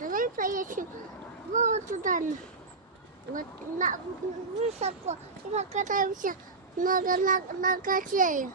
Давай поедем вот туда, вот высоко, и покатаемся на качелях.